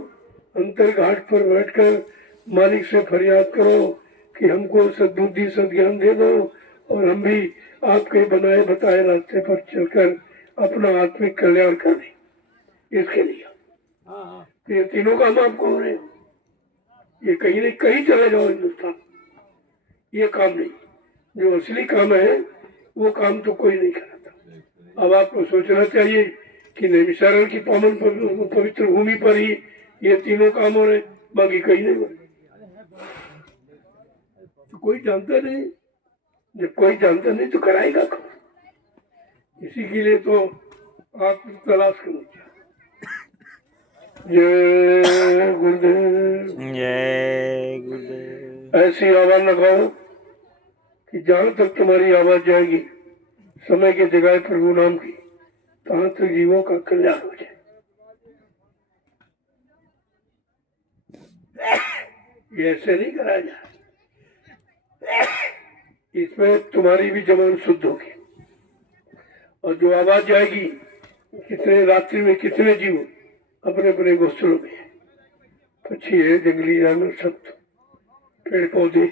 अंतर घाट पर बैठकर मालिक से फरियाद करो कि हमको सद्बुद्धि सद्ज्ञान दे दो, और हम भी आपके बनाए बताए रास्ते पर चलकर अपना आत्मिक कल्याण करें। इसके लिए तो ये तीनों काम आपको हो रहे हैं। ये कहीं नहीं, कहीं चले जाओ हिंदुस्तान, ये काम नहीं। जो असली काम है वो काम तो कोई नहीं कराता। अब आपको सोचना चाहिए कि नैमिषारण की पावन पवित्र भूमि पर ही ये तीनों काम हो रहे, बाकी कहीं नहीं मरे। तो कोई जानता नहीं, जब कोई जानता नहीं तो कराएगा कौन? इसी के लिए तो आप तलाश करनी चाहिए। जय गुरुदेव। जय गुरुदेव। ऐसी आवाज लगाओ कि जहां तक तुम्हारी आवाज जाएगी समय की जगह प्रभु नाम की, तहां तक जीवों का कल्याण हो जाए। ये ऐसे नहीं कराया जाए, इसमें तुम्हारी भी जबान शुद्ध होगी। और जो आवाज जाएगी, कितने रात्रि में कितने जीव अपने अपने घोंसलों में, पक्षी है, जंगली जानवर, सब पेड़ पौधे,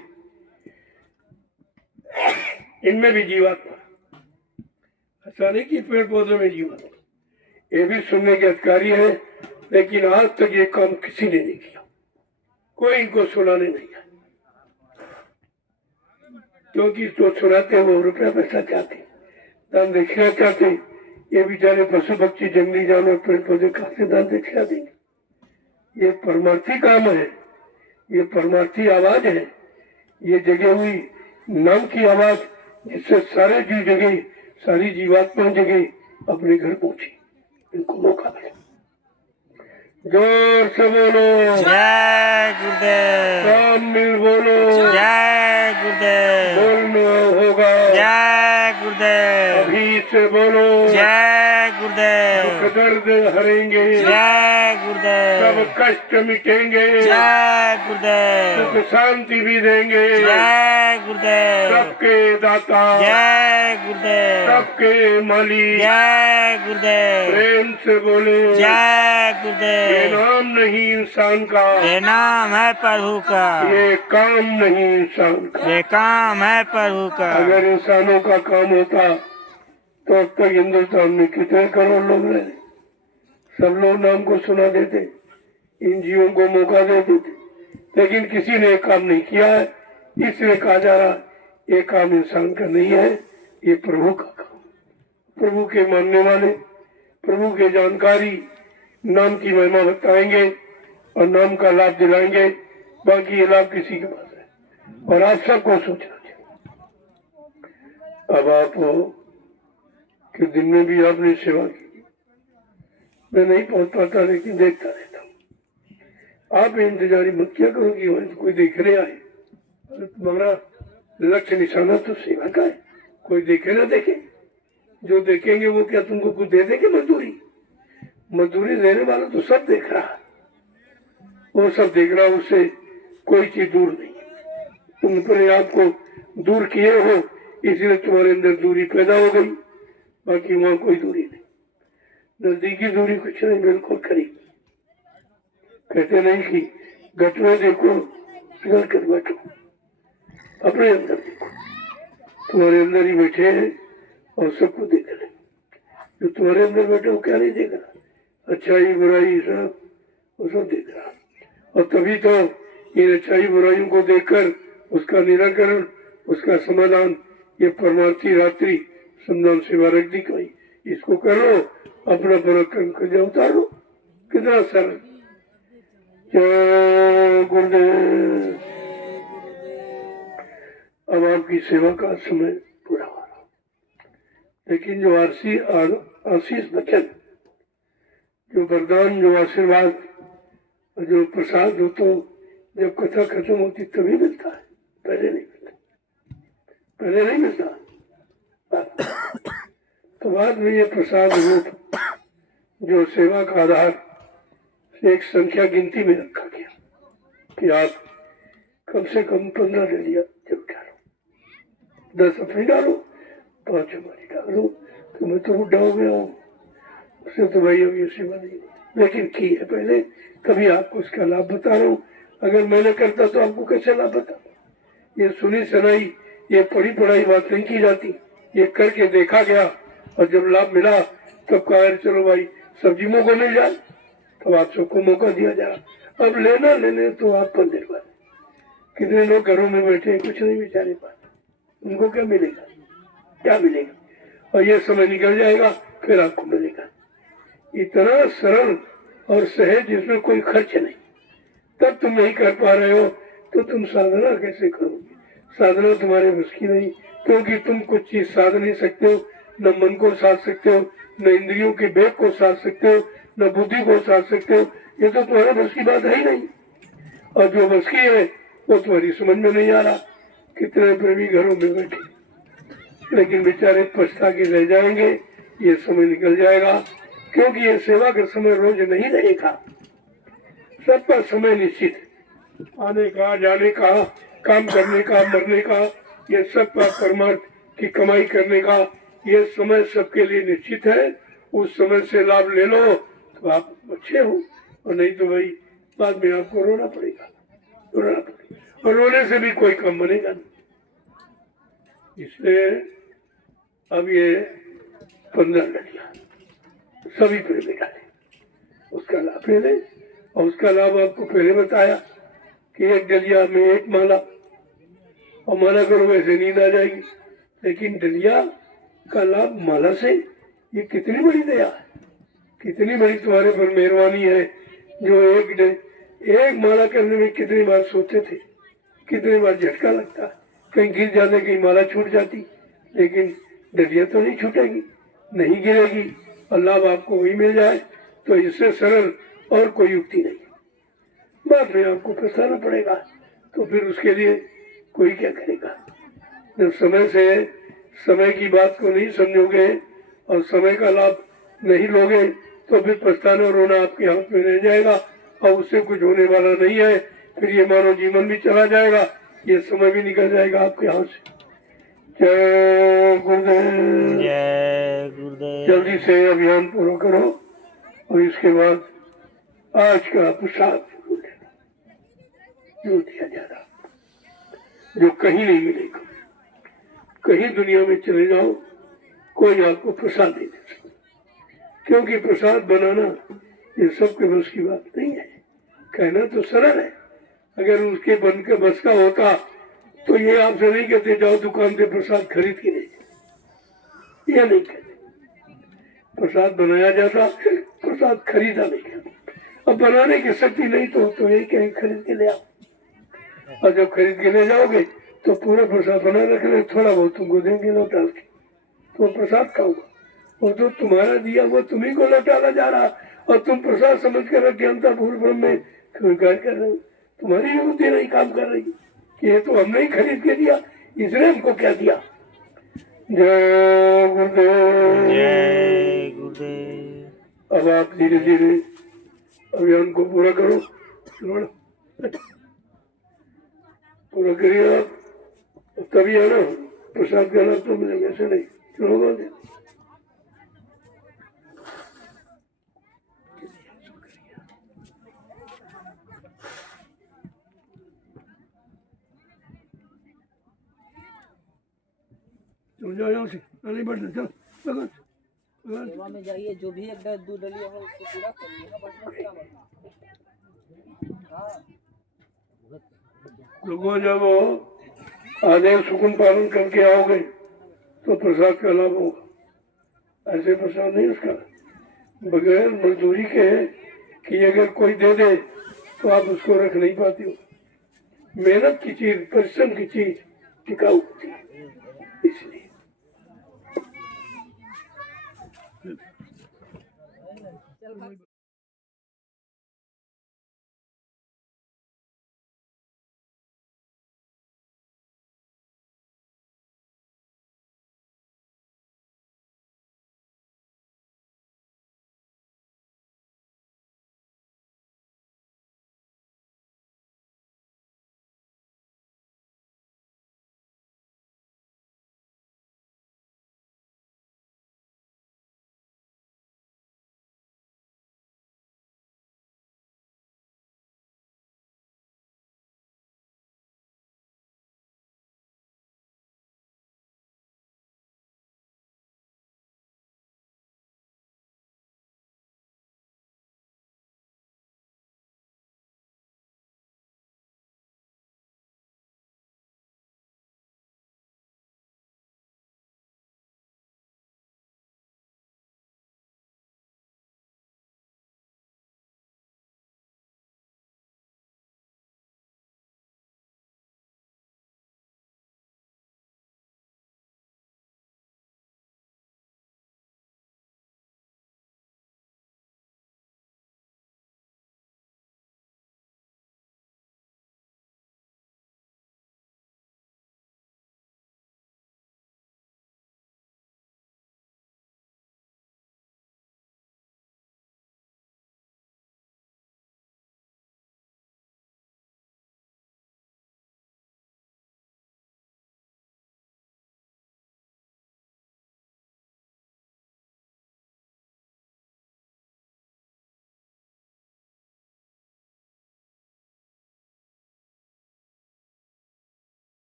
इनमें भी जीवात्मा। ऐसा नहीं कि पेड़ पौधों में जीवात्मा, ये भी सुनने के अधिकारी है, लेकिन आज तक ये काम किसी ने नहीं किया, कोई इनको सुनाने नहीं आया, क्योंकि जो सुनाते हैं वो रुपया पैसा चाहते, दान दक्षिणा चाहते। ये बेचारे पशु पक्षी जंगली जानवर पेड़ पौधे कहां से दान दक्षिणा देंगे? ये परमार्थी काम है, ये परमार्थी आवाज है, ये जगे हुई नाम की आवाज, जिससे सारे जीव जगे, सारी जीवात्मा जगे, अपने घर पहुंची। इनको मौका मिले। जोर से बोलो जय गुरुदेव। राम मिल बोलो, जय गुरुदेव। बोलना होगा, जय गुरुदेव। अभी से बोलो, जय गुरुदेव। दुख दर्द हरेंगे, जय गुरुदेव। सब कष्ट मिटेंगे, जय गुरुदेव। सुख शांति भी देंगे, जय गुरुदेव। सबके दाता, जय गुरुदेव। सबके मालिक, जय गुरुदेव। प्रेम से बोले, जय गुरुदेव। ये नाम नहीं इंसान का, ये नाम है प्रभु का, ये काम नहीं इंसान का। ये काम है प्रभु का। अगर इंसानों का काम होता तो अब तक हिंदुस्तान में कितने करोड़ लोग रहे, सब लोग नाम को सुना देते, इन जीवों को मौका दे देते, लेकिन किसी ने काम नहीं किया है। इसलिए कहा जा रहा ये काम इंसान का नहीं है, ये प्रभु का काम। प्रभु के मानने वाले, प्रभु के जानकारी, नाम की महिमा बताएंगे और नाम का लाभ दिलाएंगे। बाकी ये लाभ किसी के पास है और आप सबको सोचना चाहिए। अब आप हो कि दिन में भी आपने सेवा की, मैं नहीं पहुंच पाता लेकिन देखता रहता हूँ। आप इंतजारी मत किया करो कि वहां कोई देखने आए, तुम्हारा लक्ष्य निशाना तो सेवा का है। कोई देखे ना देखे, जो देखेंगे वो क्या तुमको कुछ दे देंगे? मजदूरी मजदूरी देने वाला तो सब देख रहा है, वो सब देख रहा है, उससे कोई चीज दूर नहीं। तुम अपने आप को दूर किए हो, इसलिए तुम्हारे अंदर दूरी पैदा हो गई, बाकी वहां कोई दूरी नहीं। नजदीकी दूरी कुछ नहीं, बिल्कुल करीब। कहते नहीं कि घट में देखो पिघल कर बैठो, अपने अंदर देखो, तुम्हारे अंदर ही बैठे हैं और सबको देख रहे। जो तुम्हारे अंदर बैठे वो क्या नहीं देख रहा? अच्छाई बुराई सब वो सब देख रहा। और तभी तो इन अच्छाई बुराइयों को देखकर उसका निराकरण, उसका समाधान, ये परमार्थी रात्रि संधान सेवा रख दी कोई, इसको कर लो, अपना पराक्रम कर जाओ, उतार लो। कितना सरल। जय गुरुदेव। अब आपकी सेवा का समय पूरा हो रहा, लेकिन जो आशीष वचन, जो वरदान, जो आशीर्वाद, जो प्रसाद, हो तो जब कथा खत्म होती तभी मिलता है, पहले नहीं मिलता। पहले नहीं मिलता, तो बाद में ये प्रसाद रूप जो सेवा का आधार एक संख्या गिनती में रखा गया कि आप कम से कम 15 डलिया जब डालो, 10 अपनी डालो, 5 हमारी डालो। तो मैं तो बुढ़ा हो गया हूँ, उससे तो भाई अब ये सेवा नहीं, लेकिन की है पहले, कभी आपको उसका लाभ बता रहा हूँ। अगर मैंने करता तो आपको कैसे लाभ बता? ये सुनी सुनाई, ये पढ़ी पढ़ाई बात नहीं की जाती, ये करके देखा गया और जब लाभ मिला तब कहा चलो भाई सब जीवों को मिल जाए, तब आप सबको मौका दिया जा रहा। अब लेना लेने तो आप पर निर्भर। कितने लोग घरों में बैठे हैं, कुछ नहीं बेचारे पास, उनको क्या मिलेगा? क्या मिलेगा? और ये समय निकल जाएगा, फिर आपको मिलेगा। इतना सरल और सहज, जिसमें कोई खर्च नहीं, तब तुम नहीं कर पा रहे हो तो तुम साधना कैसे करोगे? साधना तुम्हारे बस की नहीं, क्योंकि तुम कुछ चीज साध नहीं सकते हो। न मन को साध सकते हो, न इंद्रियों के वेग को साध सकते हो, न बुद्धि को साध सकते हो। ये तो तुम्हारे बस की बात है ही नहीं। और जो बस की है वो तुम्हारी समझ में नहीं आ रहा। कितने प्रेमी घरों में बैठे, लेकिन बेचारे पछता के रह जाएंगे। ये समय निकल जाएगा, क्योंकि ये सेवा का समय रोज नहीं रहेगा। सबका समय निश्चित है, आने का, जाने का, काम करने का, मरने का, ये सब का परमार्थ की कमाई करने का ये समय सबके लिए निश्चित है। उस समय से लाभ ले लो तो आप अच्छे हो, और नहीं तो भाई बाद में आपको रोना पड़ेगा, रोना पड़ेगा, और रोने से भी कोई काम बनेगा नहीं। इसलिए अब ये 15 डलिया सभी प्रेमी डाले, उसका लाभ ले लें। और उसका लाभ आपको पहले बताया कि एक डलिया में एक माला, और माला करो वैसे नींद आ जाएगी। लेकिन डलिया का लाभ माला से, ये कितनी बड़ी दया है, कितनी बड़ी तुम्हारे पर मेहरबानी है। जो एक माला करने में कितनी बार सोते थे, कितनी बार झटका लगता, कहीं गिर जाते, कहीं माला छूट जाती, लेकिन डलिया तो नहीं छूटेगी, नहीं गिरेगी, और लाभ आपको वही मिल जाए। तो इससे सरल और कोई युक्ति नहीं। बाद में आपको पछताना पड़ेगा, तो फिर उसके लिए कोई क्या करेगा? जब समय से समय की बात को नहीं समझोगे और समय का लाभ नहीं लोगे तो फिर पछताना और रोना आपके हाथ में रह जाएगा, और उससे कुछ होने वाला नहीं है। फिर ये मानव जीवन भी चला जाएगा, ये समय भी निकल जाएगा आपके हाथ से। जय गुरुदेव। जय गुरुदेव। जल्दी से अभियान पूरा करो, और इसके बाद आज का प्रसाद जो दिया जा रहा, जो कहीं नहीं मिलेगा। कहीं दुनिया में चले जाओ, कोई आपको प्रसाद नहीं दे सकता, क्योंकि प्रसाद बनाना ये सबके बस की बात नहीं है। कहना तो सरल है, अगर उसके बन के बस का होता तो ये आपसे नहीं कहते जाओ दुकान से प्रसाद खरीद के ले, ये नहीं कहते। प्रसाद बनाया जाता, प्रसाद खरीदा नहीं जाता। अब बनाने की शक्ति नहीं तो ये कहीं खरीद के ले आओ, और जब खरीद के ले जाओगे तो पूरा प्रसाद बना रखना, थोड़ा बहुत तुमको देंगे लौटा के, तो प्रसाद खाओगे। वो तो तुम्हारा दिया वो तुम्ही को लौटाना जा रहा, और तुम प्रसाद समझ कर अज्ञानता भूल भ्रम में स्वीकार कर रहे हो। तुम्हारी भी बुद्धि नहीं काम कर रही कि ये तो हमने ही खरीद के दिया, इसने हमको क्या दिया। जय गुरुदेव। जय गुरुदेव। अब आप धीरे धीरे अभियान को पूरा करो, पूरा करिए आप, तभी आना प्रसाद का लाभ तो मिलेगा, ऐसे नहीं चलो। तुम जाओ यहाँ से, नहीं बढ़ना, चलो सेवा में जाइए, जो भी एक दो डलिया हो उसको पूरा करिए ना, बढ़ना क्या बढ़ना। हाँ लोगों जब आदेश सुकून पालन करके आओगे तो प्रसाद का लाभ होगा। ऐसे प्रसाद नहीं उसका, बगैर मजदूरी के कि अगर कोई दे दे तो आप उसको रख नहीं पाते हो। मेहनत की चीज, परिश्रम की चीज टिकाऊ होती है, इसलिए